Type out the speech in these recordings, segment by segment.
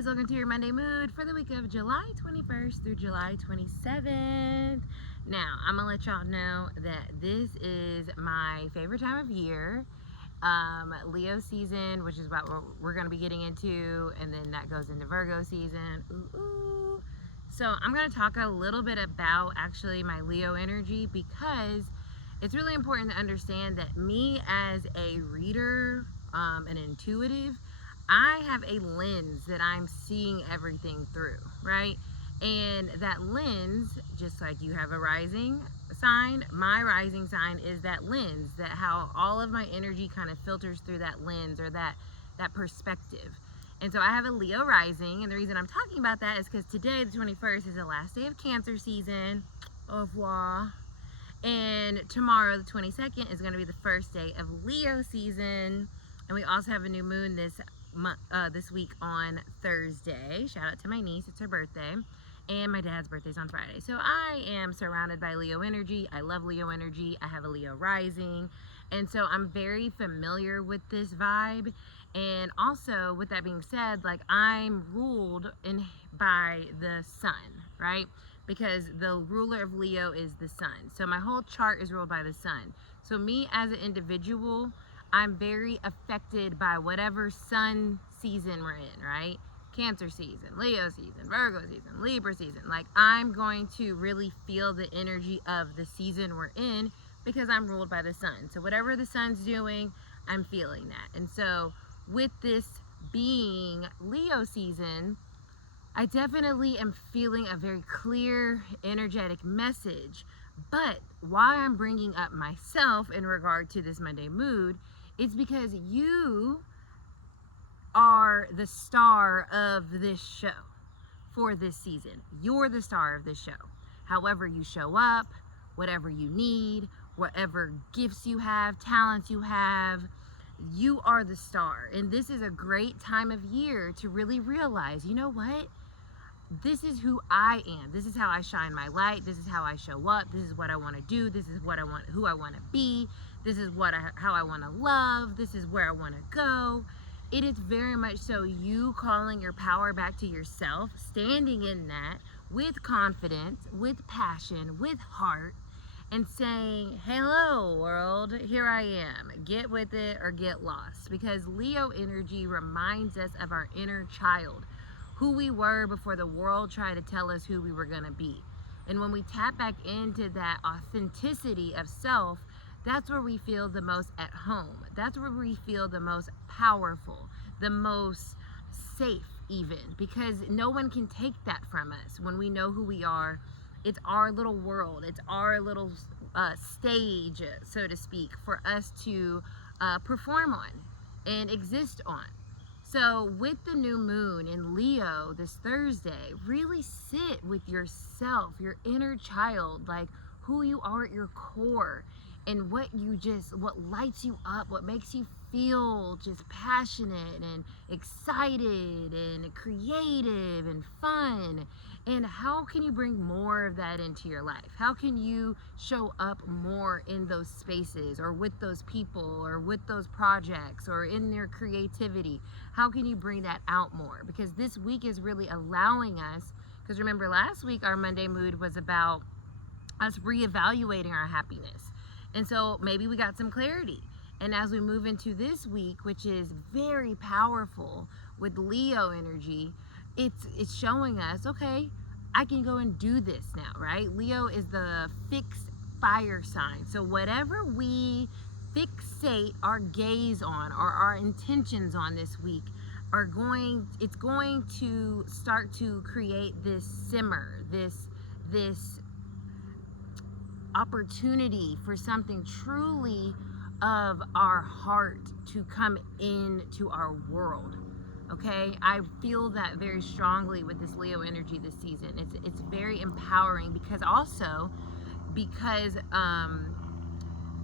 guys, welcome to your Monday Mood for the week of July 21st through July 27th. Now, I'm gonna let y'all know that this is my favorite time of year, Leo season, which is what we're gonna be getting into, and then that goes into Virgo season. Ooh. So I'm gonna talk a little bit about actually my Leo energy, because it's really important to understand that me as a reader, an intuitive, I have a lens that I'm seeing everything through, right? And that lens, just like you have a rising sign, my rising sign is that lens, that how all of my energy kind of filters through that lens, or that perspective. And so I have a Leo rising, and the reason I'm talking about that is because today, the 21st, is the last day of Cancer season. Au revoir. And tomorrow, the 22nd, is going to be the first day of Leo season. And we also have a new moon this week on Thursday. Shout out to my niece, it's her birthday. And my dad's birthday's on Friday. So I am surrounded by Leo energy. I love Leo energy. I have a Leo rising. And so I'm very familiar with this vibe. And also, with that being said, like, I'm ruled by the sun, right? Because the ruler of Leo is the sun. So my whole chart is ruled by the sun. So me as an individual, I'm very affected by whatever sun season we're in, right? Cancer season, Leo season, Virgo season, Libra season. Like, I'm going to really feel the energy of the season we're in because I'm ruled by the sun. So whatever the sun's doing, I'm feeling that. And so with this being Leo season, I definitely am feeling a very clear, energetic message. But why I'm bringing up myself in regard to this Monday mood, it's because you are the star of this show for this season. You're the star of this show. However you show up, whatever you need, whatever gifts you have, talents you have, you are the star. And this is a great time of year to really realize, you know what? This is who I am. This is how I shine my light. This is how I show up. This is what I want to do. This is what I want, who I want to be. This is how I want to love. This is where I want to go. It is very much so you calling your power back to yourself, standing in that with confidence, with passion, with heart, and saying, hello world, here I am. Get with it or get lost. Because Leo energy reminds us of our inner child, who we were before the world tried to tell us who we were going to be. And when we tap back into that authenticity of self, that's where we feel the most at home. That's where we feel the most powerful, the most safe even, because no one can take that from us. When we know who we are, it's our little world. It's our little stage, so to speak, for us to perform on and exist on. So with the new moon in Leo this Thursday, really sit with yourself, your inner child, like who you are at your core, and what lights you up, what makes you feel just passionate and excited and creative and fun. And how can you bring more of that into your life? How can you show up more in those spaces, or with those people, or with those projects, or in their creativity? How can you bring that out more? Because this week is really allowing us, because remember last week our Monday mood was about us reevaluating our happiness. And so maybe we got some clarity. And as we move into this week, which is very powerful with Leo energy, it's showing us, okay, I can go and do this now, right? Leo is the fixed fire sign. So whatever we fixate our gaze on, or our intentions on this week, it's going to start to create this simmer, this opportunity for something truly of our heart to come into our world. Okay, I feel that very strongly with this Leo energy this season. It's very empowering, because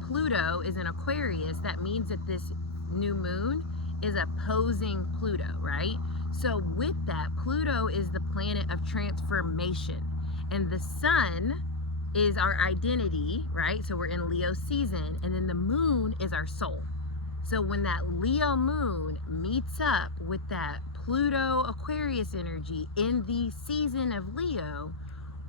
Pluto is in Aquarius. That means that this new moon is opposing Pluto, right? So with that, Pluto is the planet of transformation, and the sun is our identity, right? So we're in Leo season, and then the moon is our soul. So when that Leo moon meets up with that Pluto Aquarius energy in the season of Leo,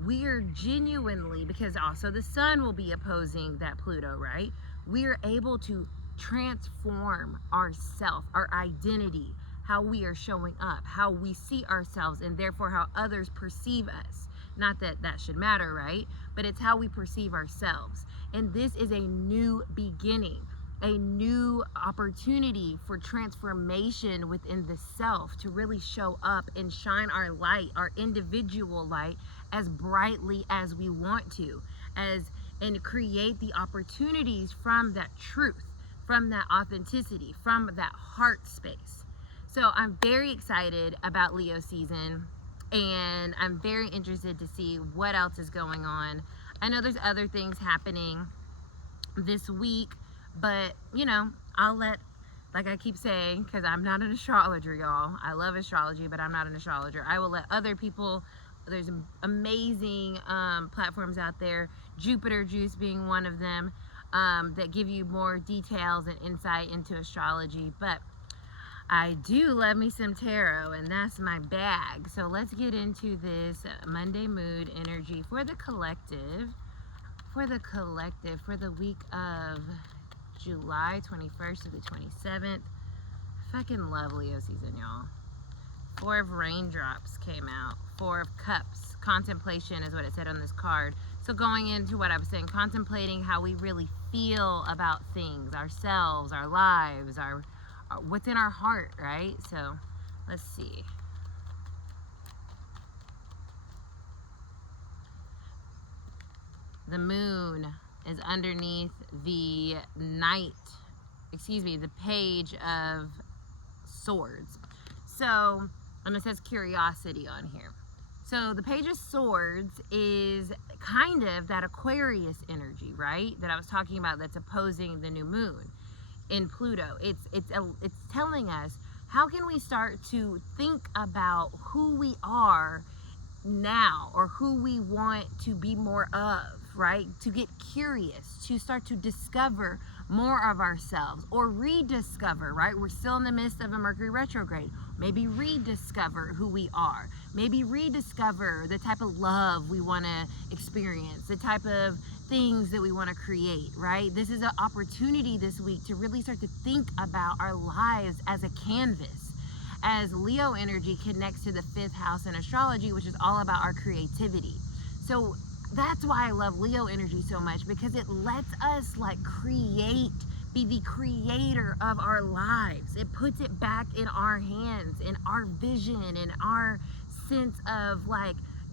we are genuinely, because also the sun will be opposing that Pluto, right? We are able to transform ourself, our identity, how we are showing up, how we see ourselves, and therefore how others perceive us. Not that that should matter, right? But it's how we perceive ourselves. And this is a new beginning, a new opportunity for transformation within the self to really show up and shine our light, our individual light, as brightly as we want to, and create the opportunities from that truth, from that authenticity, from that heart space. So I'm very excited about Leo season, and I'm very interested to see what else is going on. I know there's other things happening this week, but I'll let, like I keep saying, because I'm not an astrologer, y'all. I love astrology, but I'm not an astrologer. I will let other people, there's amazing platforms out there, Jupiter Juice being one of them, that give you more details and insight into astrology. But I do love me some tarot, and that's my bag. So let's get into this Monday mood energy for the collective. For the week of July 21st to the 27th. Fucking love Leo season, y'all. 4 of Raindrops came out. 4 of Cups. Contemplation is what it said on this card. So going into what I was saying, contemplating how we really feel about things, ourselves, our lives, our what's in our heart, right? So let's see. The moon is underneath the the Page of Swords. So, and it says curiosity on here. So the Page of Swords is kind of that Aquarius energy, right? That I was talking about, that's opposing the new moon in Pluto. It's telling us, how can we start to think about who we are now, or who we want to be more of, right? To get curious, to start to discover more of ourselves, or rediscover, right? We're still in the midst of a Mercury retrograde. Maybe rediscover who we are. Maybe rediscover the type of love we want to experience, the type of things that we want to create, right? This is an opportunity this week to really start to think about our lives as a canvas, as Leo energy connects to the 5th house in astrology, which is all about our creativity. So that's why I love Leo energy so much, because it lets us create, be the creator of our lives. It puts it back in our hands, in our vision, in our sense of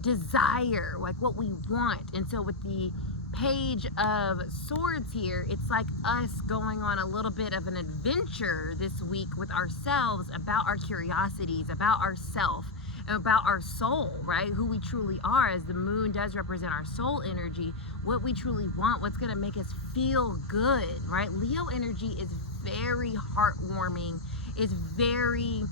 desire, what we want. And so with the Page of Swords here, it's like us going on a little bit of an adventure this week with ourselves, about our curiosities, about ourself, and about our soul, right? Who we truly are, as the moon does represent our soul energy, what we truly want, what's going to make us feel good, right? Leo energy is very heartwarming. It's very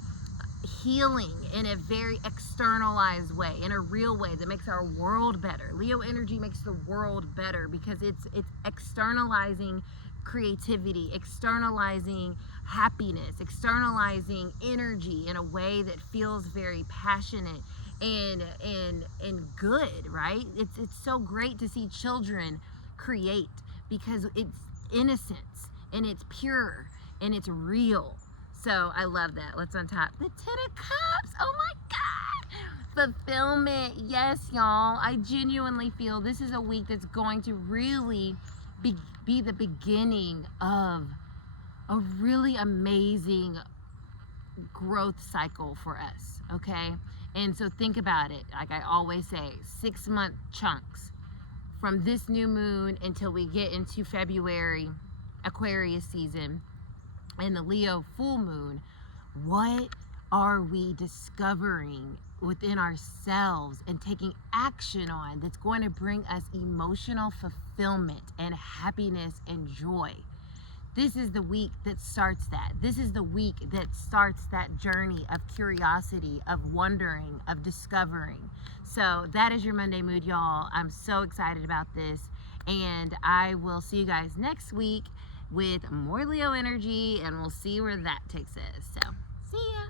healing in a very externalized way, in a real way that makes our world better. Leo energy makes the world better because it's externalizing creativity, externalizing happiness, externalizing energy in a way that feels very passionate and good, right? It's so great to see children create, because it's innocence and it's pure and it's real. So I love that. Let's untop the 10 of Cups. Oh my God. Fulfillment. Yes, y'all. I genuinely feel this is a week that's going to really be the beginning of a really amazing growth cycle for us, okay? And so think about it. Like I always say, 6-month chunks from this new moon until we get into February, Aquarius season, and the Leo full moon. What are we discovering within ourselves and taking action on that's going to bring us emotional fulfillment and happiness and joy? This is the week that starts that. This is the week that starts that journey of curiosity, of wondering, of discovering. So that is your Monday mood, y'all. I'm so excited about this, and I will see you guys next week with more Leo energy, and we'll see where that takes us. So see ya.